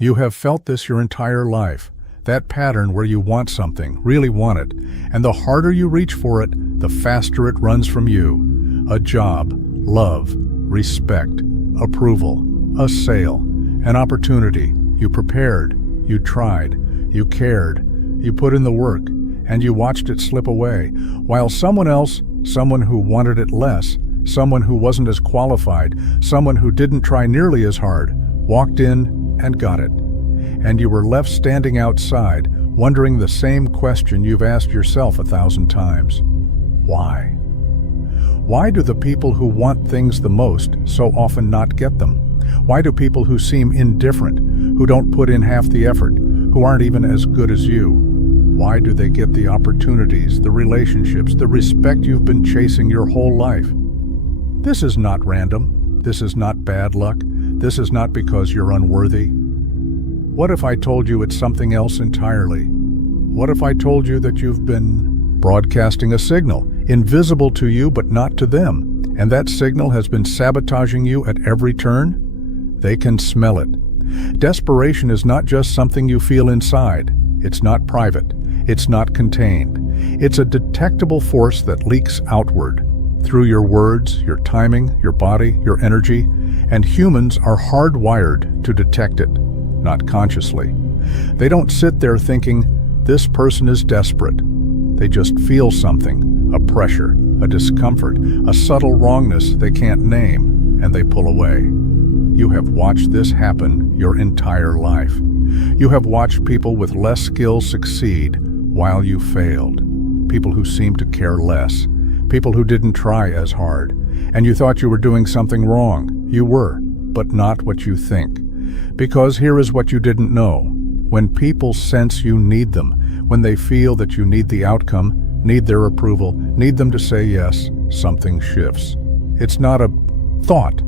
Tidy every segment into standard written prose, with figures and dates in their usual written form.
You have felt this your entire life, that pattern where you want something, really want it, and the harder you reach for it, the faster it runs from you. A job, love, respect, approval, a sale, an opportunity. You prepared, you tried, you cared, you put in the work, and you watched it slip away, while someone else, someone who wanted it less, someone who wasn't as qualified, someone who didn't try nearly as hard, walked in and got it. And you were left standing outside, wondering the same question you've asked yourself 1,000 times. Why? Why do the people who want things the most so often not get them? Why do people who seem indifferent, who don't put in half the effort, who aren't even as good as you, why do they get the opportunities, the relationships, the respect you've been chasing your whole life? This is not random. This is not bad luck. This is not because you're unworthy. What if I told you it's something else entirely? What if I told you that you've been broadcasting a signal, invisible to you but not to them, and that signal has been sabotaging you at every turn? They can smell it. Desperation is not just something you feel inside. It's not private. It's not contained. It's a detectable force that leaks outward, through your words, your timing, your body, your energy, and humans are hardwired to detect it, not consciously. They don't sit there thinking, this person is desperate. They just feel something, a pressure, a discomfort, a subtle wrongness they can't name, and they pull away. You have watched this happen your entire life. You have watched people with less skill succeed while you failed. People who seemed to care less. People who didn't try as hard. And you thought you were doing something wrong. You were, but not what you think. Because here is what you didn't know. When people sense you need them, when they feel that you need the outcome, need their approval, need them to say yes, something shifts. It's not a thought.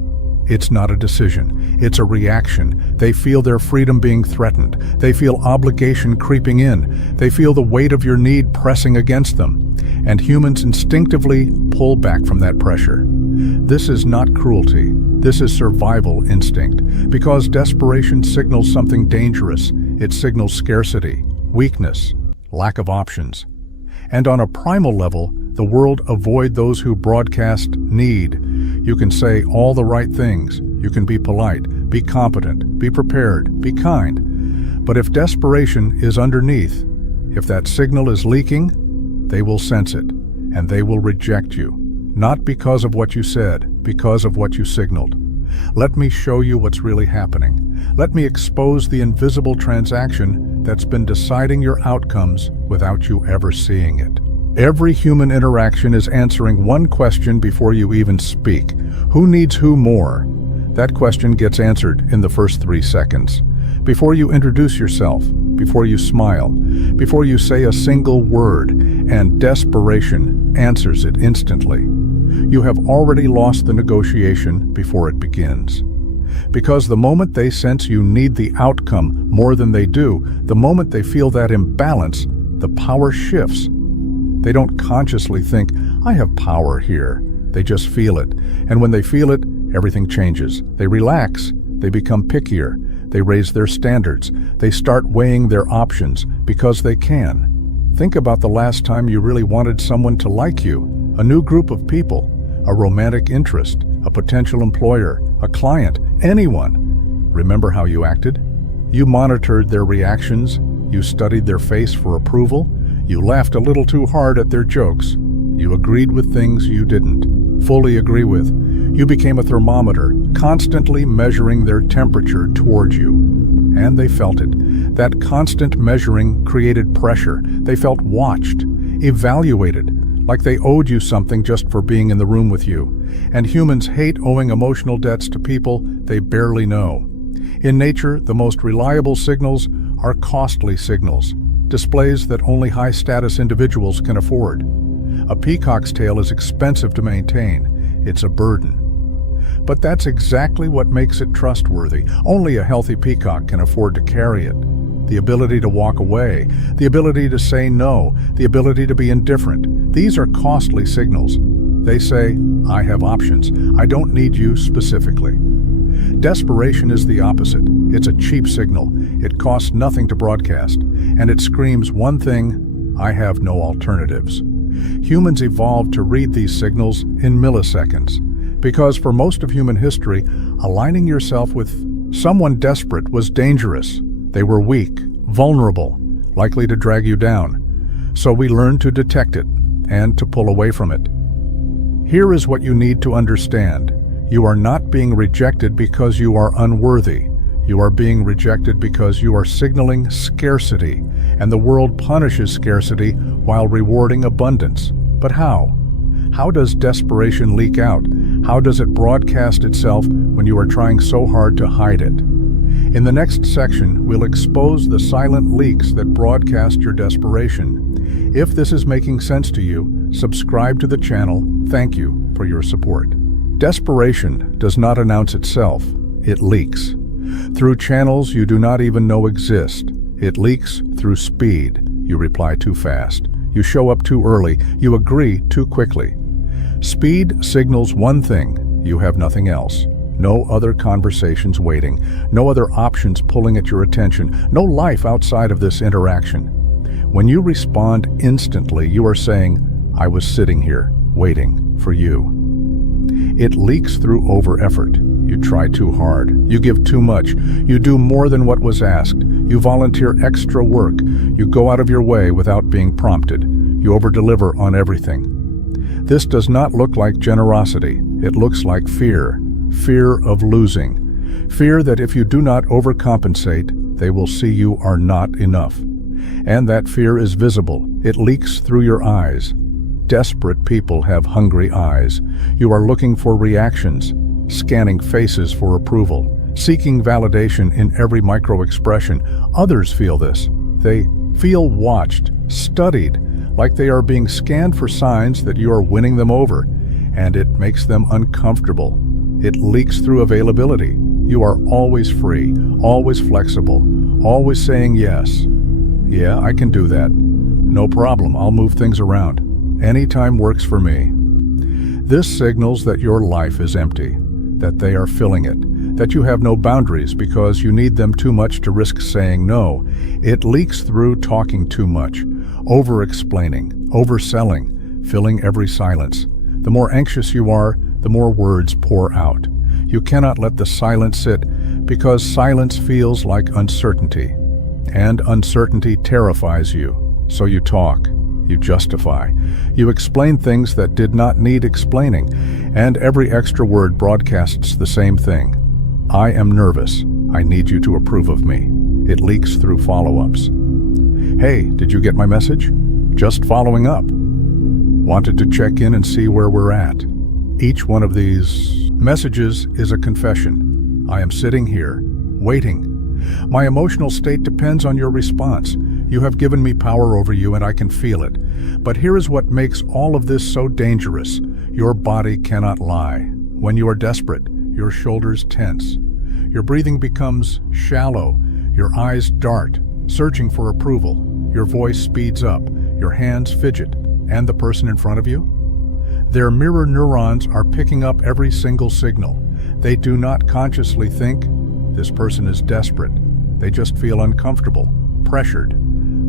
It's not a decision. It's a reaction. They feel their freedom being threatened. They feel obligation creeping in. They feel the weight of your need pressing against them. And humans instinctively pull back from that pressure. This is not cruelty. This is survival instinct. Because desperation signals something dangerous. It signals scarcity, weakness, lack of options. And on a primal level, the world avoid those who broadcast need. You can say all the right things. You can be polite, be competent, be prepared, be kind. But if desperation is underneath, if that signal is leaking, they will sense it, and they will reject you. Not because of what you said, because of what you signaled. Let me show you what's really happening. Let me expose the invisible transaction that's been deciding your outcomes without you ever seeing it. Every human interaction is answering one question before you even speak. Who needs who more? That question gets answered in the first 3 seconds. Before you introduce yourself, before you smile, before you say a single word, and desperation answers it instantly. You have already lost the negotiation before it begins. Because the moment they sense you need the outcome more than they do, the moment they feel that imbalance, the power shifts. They don't consciously think, I have power here. They just feel it. And when they feel it, everything changes. They relax. They become pickier. They raise their standards. They start weighing their options because they can. Think about the last time you really wanted someone to like you, a new group of people, a romantic interest, a potential employer, a client, anyone. Remember how you acted? You monitored their reactions. You studied their face for approval. You laughed a little too hard at their jokes. You agreed with things you didn't fully agree with. You became a thermometer, constantly measuring their temperature towards you. And they felt it. That constant measuring created pressure. They felt watched, evaluated, like they owed you something just for being in the room with you. And humans hate owing emotional debts to people they barely know. In nature, the most reliable signals are costly signals, displays that only high-status individuals can afford. A peacock's tail is expensive to maintain. It's a burden. But that's exactly what makes it trustworthy. Only a healthy peacock can afford to carry it. The ability to walk away, the ability to say no, the ability to be indifferent. These are costly signals. They say, I have options. I don't need you specifically. Desperation is the opposite. It's a cheap signal. It costs nothing to broadcast, and it screams one thing: I have no alternatives. Humans evolved to read these signals in milliseconds, because for most of human history, aligning yourself with someone desperate was dangerous. They were weak, vulnerable, likely to drag you down. So we learned to detect it and to pull away from it. Here is what you need to understand. You are not being rejected because you are unworthy. You are being rejected because you are signaling scarcity, and the world punishes scarcity while rewarding abundance. But how? How does desperation leak out? How does it broadcast itself when you are trying so hard to hide it? In the next section, we'll expose the silent leaks that broadcast your desperation. If this is making sense to you, subscribe to the channel. Thank you for your support. Desperation does not announce itself. It leaks. Through channels you do not even know exist. It leaks through speed. You reply too fast. You show up too early. You agree too quickly. Speed signals one thing: you have nothing else. No other conversations waiting. No other options pulling at your attention. No life outside of this interaction. When you respond instantly, you are saying, I was sitting here, waiting for you. It leaks through over-effort. You try too hard. You give too much. You do more than what was asked. You volunteer extra work. You go out of your way without being prompted. You over-deliver on everything. This does not look like generosity. It looks like fear. Fear of losing. Fear that if you do not overcompensate, they will see you are not enough. And that fear is visible. It leaks through your eyes. Desperate people have hungry eyes. You are looking for reactions, scanning faces for approval, seeking validation in every micro-expression. Others feel this. They feel watched, studied, like they are being scanned for signs that you are winning them over, and it makes them uncomfortable. It leaks through availability. You are always free, always flexible, always saying yes. Yeah, I can do that. No problem, I'll move things around. Anytime works for me. This signals that your life is empty, that they are filling it, that you have no boundaries because you need them too much to risk saying no. It leaks through talking too much, over-explaining, overselling, filling every silence. The more anxious you are, the more words pour out. You cannot let the silence sit because silence feels like uncertainty. And uncertainty terrifies you. So you talk, you justify, you explain things that did not need explaining, and every extra word broadcasts the same thing. I am nervous. I need you to approve of me. It leaks through follow-ups. Hey, did you get my message? Just following up. Wanted to check in and see where we're at. Each one of these messages is a confession. I am sitting here, waiting. My emotional state depends on your response. You have given me power over you and I can feel it. But here is what makes all of this so dangerous. Your body cannot lie. When you are desperate, your shoulders tense. Your breathing becomes shallow. Your eyes dart, searching for approval. Your voice speeds up. Your hands fidget. And the person in front of you? Their mirror neurons are picking up every single signal. They do not consciously think, this person is desperate. They just feel uncomfortable, pressured,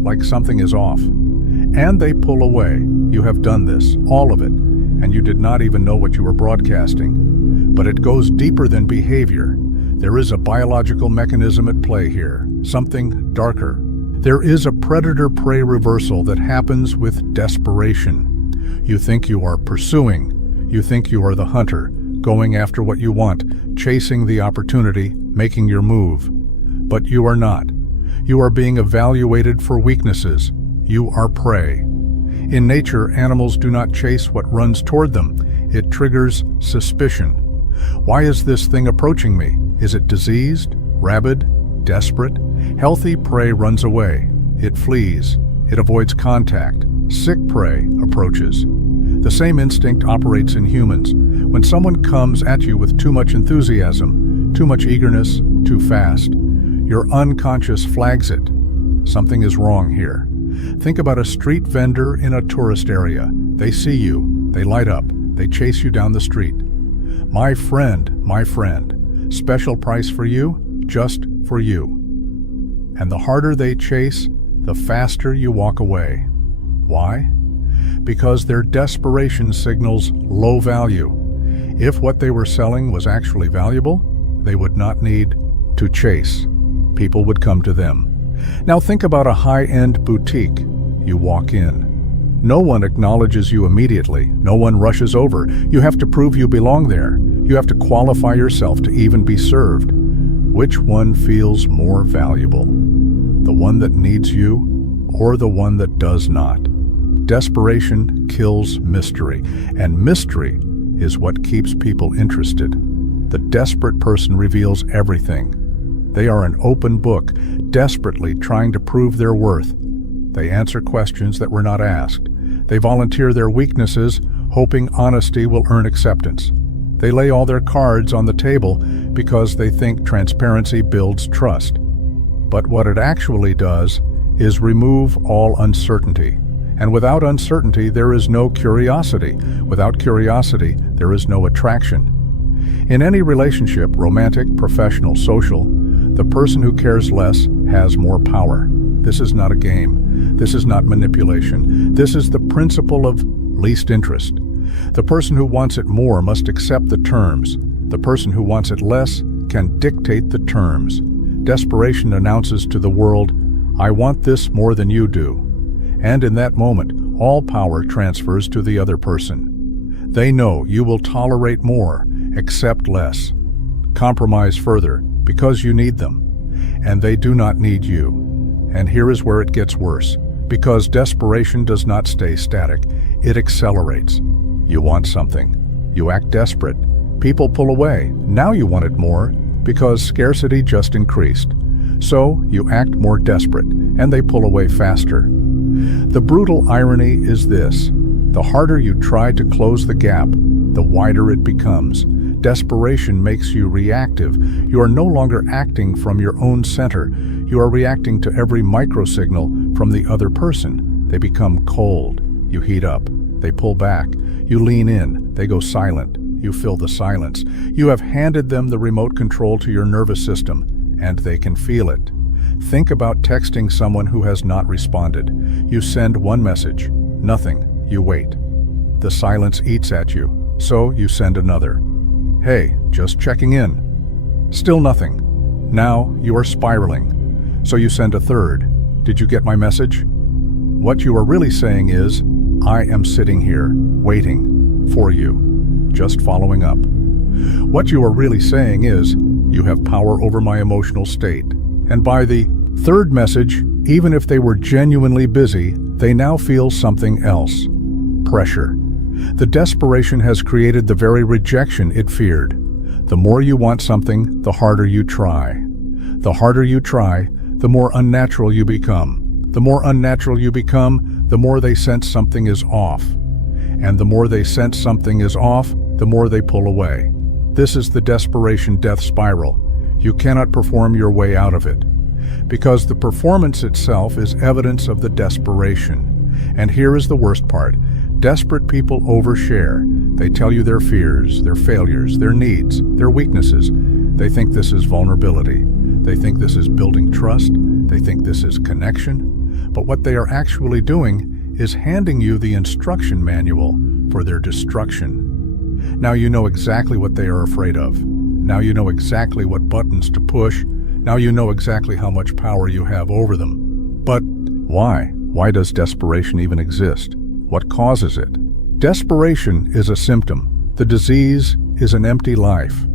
like something is off. And they pull away. You have done this, all of it, and you did not even know what you were broadcasting. But it goes deeper than behavior. There is a biological mechanism at play here, something darker. There is a predator-prey reversal that happens with desperation. You think you are pursuing. You think you are the hunter, going after what you want, chasing the opportunity, making your move. But you are not. You are being evaluated for weaknesses. You are prey. In nature, animals do not chase what runs toward them. It triggers suspicion. Why is this thing approaching me? Is it diseased, rabid, desperate? Healthy prey runs away. It flees. It avoids contact. Sick prey approaches. The same instinct operates in humans. When someone comes at you with too much enthusiasm, too much eagerness, too fast, your unconscious flags it. Something is wrong here. Think about a street vendor in a tourist area. They see you, they light up, they chase you down the street. My friend, special price for you, just for you. And the harder they chase, the faster you walk away. Why? Because their desperation signals low value. If what they were selling was actually valuable, they would not need to chase. People would come to them. Now think about a high-end boutique. You walk in. No one acknowledges you immediately. No one rushes over. You have to prove you belong there. You have to qualify yourself to even be served. Which one feels more valuable? The one that needs you or the one that does not? Desperation kills mystery, and mystery is what keeps people interested. The desperate person reveals everything. They are an open book, desperately trying to prove their worth. They answer questions that were not asked. They volunteer their weaknesses, hoping honesty will earn acceptance. They lay all their cards on the table because they think transparency builds trust. But what it actually does is remove all uncertainty. And without uncertainty, there is no curiosity. Without curiosity, there is no attraction. In any relationship, romantic, professional, social, the person who cares less has more power. This is not a game. This is not manipulation. This is the principle of least interest. The person who wants it more must accept the terms. The person who wants it less can dictate the terms. Desperation announces to the world, I want this more than you do. And in that moment, all power transfers to the other person. They know you will tolerate more, accept less, compromise further because you need them. And they do not need you. And here is where it gets worse. Because desperation does not stay static, it accelerates. You want something. You act desperate. People pull away. Now you want it more because scarcity just increased. So you act more desperate, and they pull away faster. The brutal irony is this. The harder you try to close the gap, the wider it becomes. Desperation makes you reactive. You are no longer acting from your own center. You are reacting to every microsignal from the other person. They become cold. You heat up. They pull back. You lean in. They go silent. You fill the silence. You have handed them the remote control to your nervous system, and they can feel it. Think about texting someone who has not responded. You send one message. Nothing. You wait. The silence eats at you, so you send another. Hey, just checking in. Still nothing. Now you are spiraling. So you send a third. Did you get my message? What you are really saying is, I am sitting here, waiting for you, just following up. What you are really saying is, you have power over my emotional state. And by the third message, even if they were genuinely busy, they now feel something else. Pressure. The desperation has created the very rejection it feared. The more you want something, the harder you try. The harder you try, the more unnatural you become. The more unnatural you become, the more they sense something is off. And the more they sense something is off, the more they pull away. This is the desperation death spiral. You cannot perform your way out of it. Because the performance itself is evidence of the desperation. And here is the worst part. Desperate people overshare. They tell you their fears, their failures, their needs, their weaknesses. They think this is vulnerability. They think this is building trust. They think this is connection. But what they are actually doing is handing you the instruction manual for their destruction. Now you know exactly what they are afraid of. Now you know exactly what buttons to push. Now you know exactly how much power you have over them. But why? Why does desperation even exist? What causes it? Desperation is a symptom. The disease is an empty life.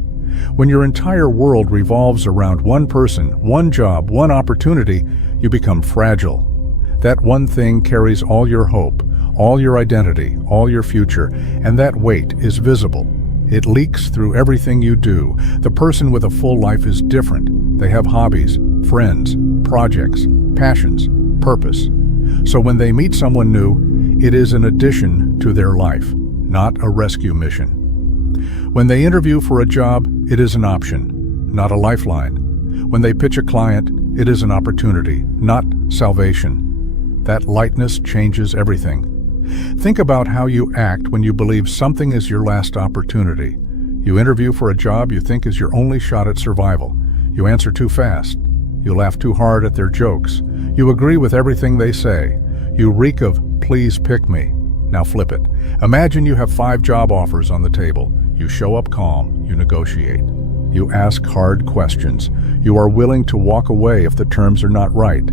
When your entire world revolves around one person, one job, one opportunity, you become fragile. That one thing carries all your hope, all your identity, all your future, and that weight is visible. It leaks through everything you do. The person with a full life is different. They have hobbies, friends, projects, passions, purpose. So when they meet someone new, it is an addition to their life, not a rescue mission. When they interview for a job, it is an option, not a lifeline. When they pitch a client, it is an opportunity, not salvation. That lightness changes everything. Think about how you act when you believe something is your last opportunity. You interview for a job you think is your only shot at survival. You answer too fast. You laugh too hard at their jokes. You agree with everything they say. You reek of, "Please pick me." Now flip it. Imagine you have 5 job offers on the table. You show up calm. You negotiate. You ask hard questions. You are willing to walk away if the terms are not right.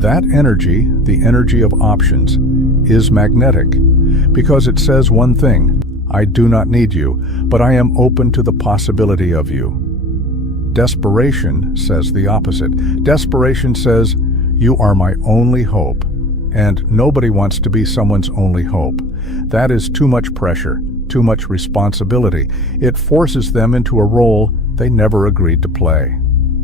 That energy, the energy of options, is magnetic because it says one thing: I do not need you, but I am open to the possibility of you. Desperation says the opposite. Desperation says, you are my only hope. And nobody wants to be someone's only hope. That is too much pressure, too much responsibility. It forces them into a role they never agreed to play.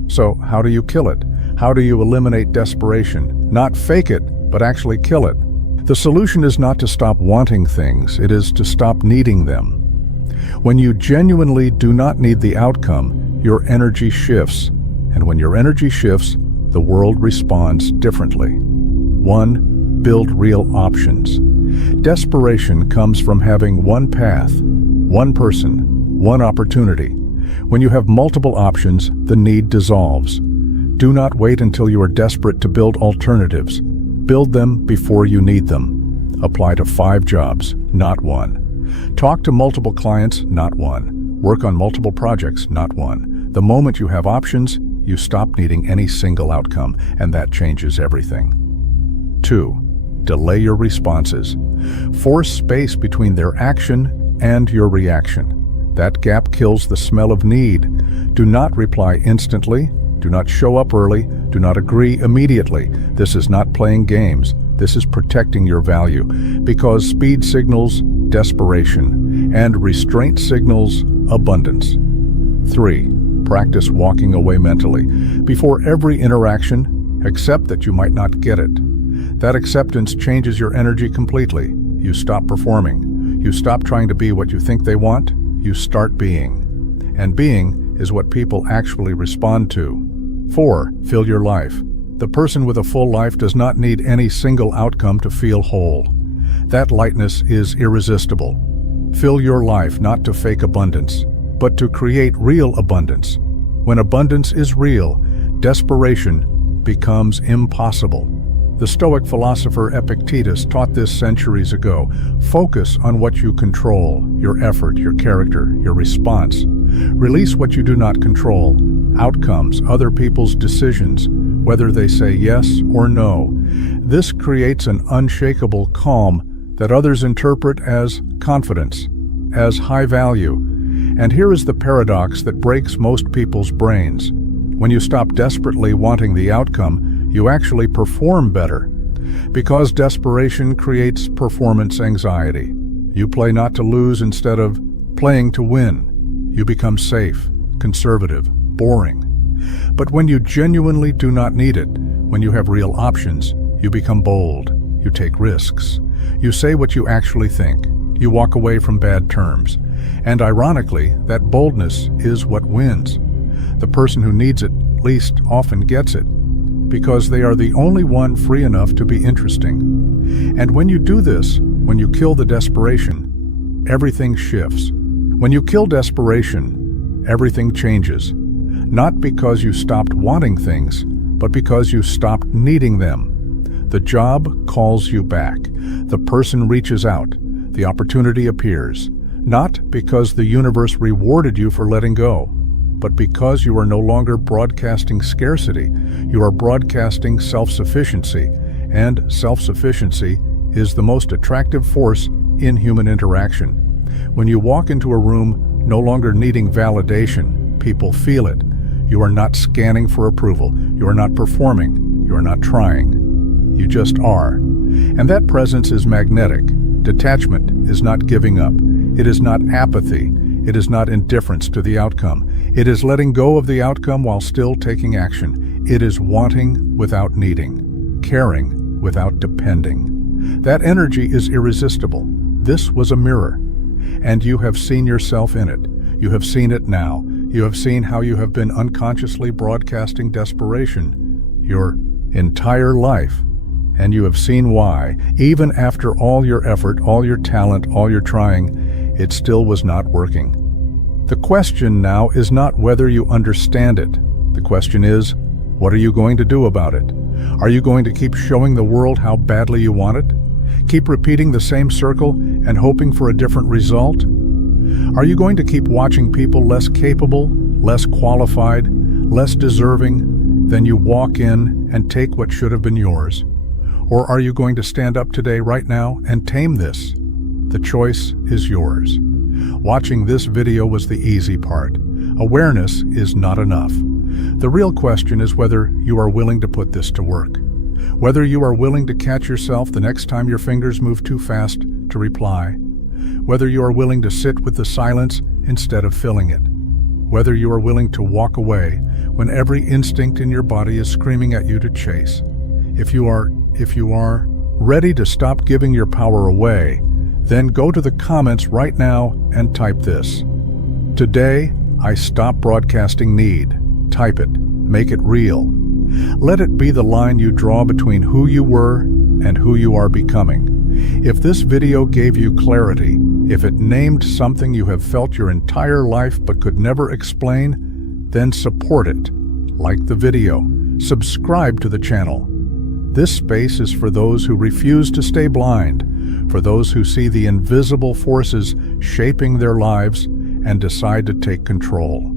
So how do you kill it? How do you eliminate desperation? Not fake it, but actually kill it. The solution is not to stop wanting things, it is to stop needing them. When you genuinely do not need the outcome, your energy shifts. And when your energy shifts, the world responds differently. 1. Build real options. Desperation comes from having one path, one person, one opportunity. When you have multiple options, the need dissolves. Do not wait until you are desperate to build alternatives. Build them before you need them. Apply to 5 jobs, not 1. Talk to multiple clients, not 1. Work on multiple projects, not 1. The moment you have options, you stop needing any single outcome, and that changes everything. 2. Delay your responses. Force space between their action and your reaction. That gap kills the smell of need. Do not reply instantly. Do not show up early. Do not agree immediately. This is not playing games. This is protecting your value, because speed signals desperation and restraint signals abundance. 3. Practice walking away mentally. Before every interaction, accept that you might not get it. That acceptance changes your energy completely. You stop performing. You stop trying to be what you think they want. You start being. And being is what people actually respond to. 4. Fill your life. The person with a full life does not need any single outcome to feel whole. That lightness is irresistible. Fill your life not to fake abundance, but to create real abundance. When abundance is real, desperation becomes impossible. The Stoic philosopher Epictetus taught this centuries ago. Focus on what you control, your effort, your character, your response. Release what you do not control, outcomes, other people's decisions, whether they say yes or no. This creates an unshakable calm that others interpret as confidence, as high value. And here is the paradox that breaks most people's brains. When you stop desperately wanting the outcome, you actually perform better. Because desperation creates performance anxiety. You play not to lose instead of playing to win. You become safe, conservative, boring. But when you genuinely do not need it, when you have real options, you become bold. You take risks. You say what you actually think. You walk away from bad terms. And ironically, that boldness is what wins. The person who needs it least often gets it, because they are the only one free enough to be interesting. And when you do this, when you kill the desperation, everything shifts. When you kill desperation, everything changes. Not because you stopped wanting things, but because you stopped needing them. The job calls you back. The person reaches out. The opportunity appears. Not because the universe rewarded you for letting go, but because you are no longer broadcasting scarcity. You are broadcasting self-sufficiency, and self-sufficiency is the most attractive force in human interaction. When you walk into a room no longer needing validation, people feel it. You are not scanning for approval. You are not performing. You are not trying. You just are. And that presence is magnetic. Detachment is not giving up. It is not apathy. It is not indifference to the outcome. It is letting go of the outcome while still taking action. It is wanting without needing, caring without depending. That energy is irresistible. This was a mirror, and you have seen yourself in it. You have seen it now. You have seen how you have been unconsciously broadcasting desperation your entire life. And you have seen why, even after all your effort, all your talent, all your trying, it still was not working. The question now is not whether you understand it. The question is, what are you going to do about it? Are you going to keep showing the world how badly you want it? Keep repeating the same circle and hoping for a different result? Are you going to keep watching people less capable, less qualified, less deserving than you walk in and take what should have been yours? Or are you going to stand up today, right now, and tame this? The choice is yours. Watching this video was the easy part. Awareness is not enough. The real question is whether you are willing to put this to work. Whether you are willing to catch yourself the next time your fingers move too fast to reply. Whether you are willing to sit with the silence instead of filling it. Whether you are willing to walk away when every instinct in your body is screaming at you to chase. If you are ready to stop giving your power away, then go to the comments right now and type this. Today, I stop broadcasting need. Type it. Make it real. Let it be the line you draw between who you were and who you are becoming. If this video gave you clarity, if it named something you have felt your entire life but could never explain, then support it. Like the video. Subscribe to the channel. This space is for those who refuse to stay blind, for those who see the invisible forces shaping their lives and decide to take control.